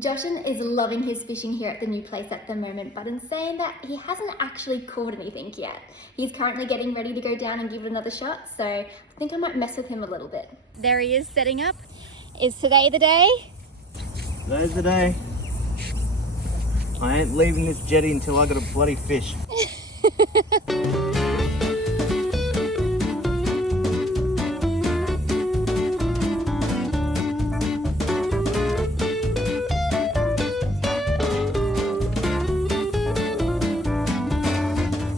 Jashan is loving his fishing here at the new place at the moment, but in saying that, he hasn't actually caught anything yet. He's currently getting ready to go down and give it another shot, so I think I might mess with him a little bit. There he is setting up. Is today the day? Today's the day. I ain't leaving this jetty until I got a bloody fish.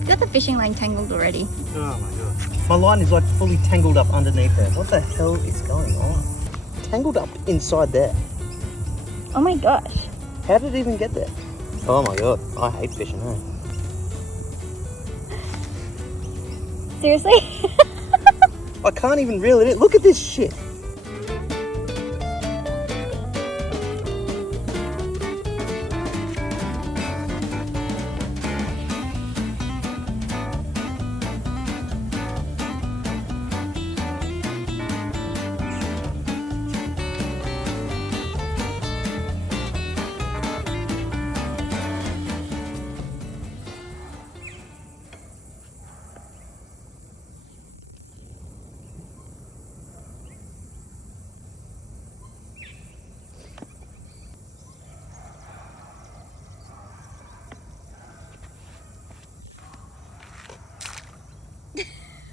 Got the fishing line tangled already. Oh my god. My line is like fully tangled up underneath there. What the hell is going on? Tangled up inside there. Oh my gosh. How did it even get there? Oh my god. I hate fishing, eh? Seriously? I can't even reel it in. Look at this shit.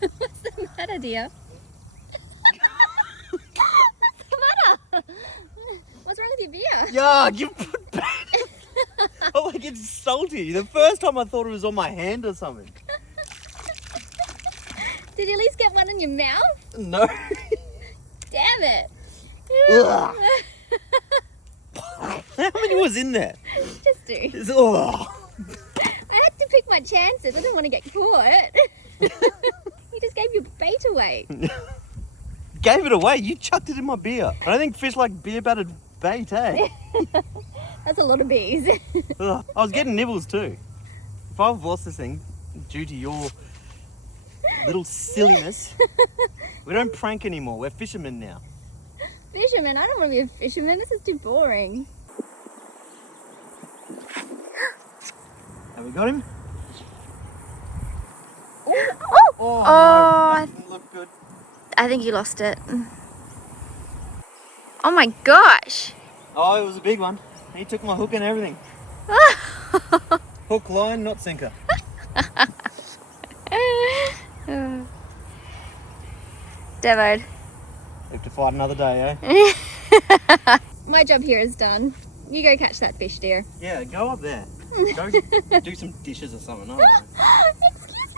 What's the matter, dear? What's the matter? What's wrong with your beer? Yeah, you put bait. Oh, like it's salty. The first time I thought it was on my hand or something. Did you at least get one in your mouth? No. Damn it. Ugh. How many was in there? Just do. I had to pick my chances. I didn't want to get caught. You just gave your bait away. Gave it away? You chucked it in my beer. I don't think fish like beer battered bait, eh? That's a lot of bees. Ugh. I was getting nibbles too. If I've lost this thing due to your little silliness, we don't prank anymore. We're fishermen now. Fisherman? I don't want to be a fisherman. This is too boring. Have we got him? Oh, No, that didn't look good. I think you lost it. Oh my gosh. Oh, it was a big one. He took my hook and everything. Hook, line, not sinker. Devoed. Live to fight another day, eh? My job here is done. You go catch that fish, dear. Yeah, go up there. Go do some dishes or something. I don't know. Excuse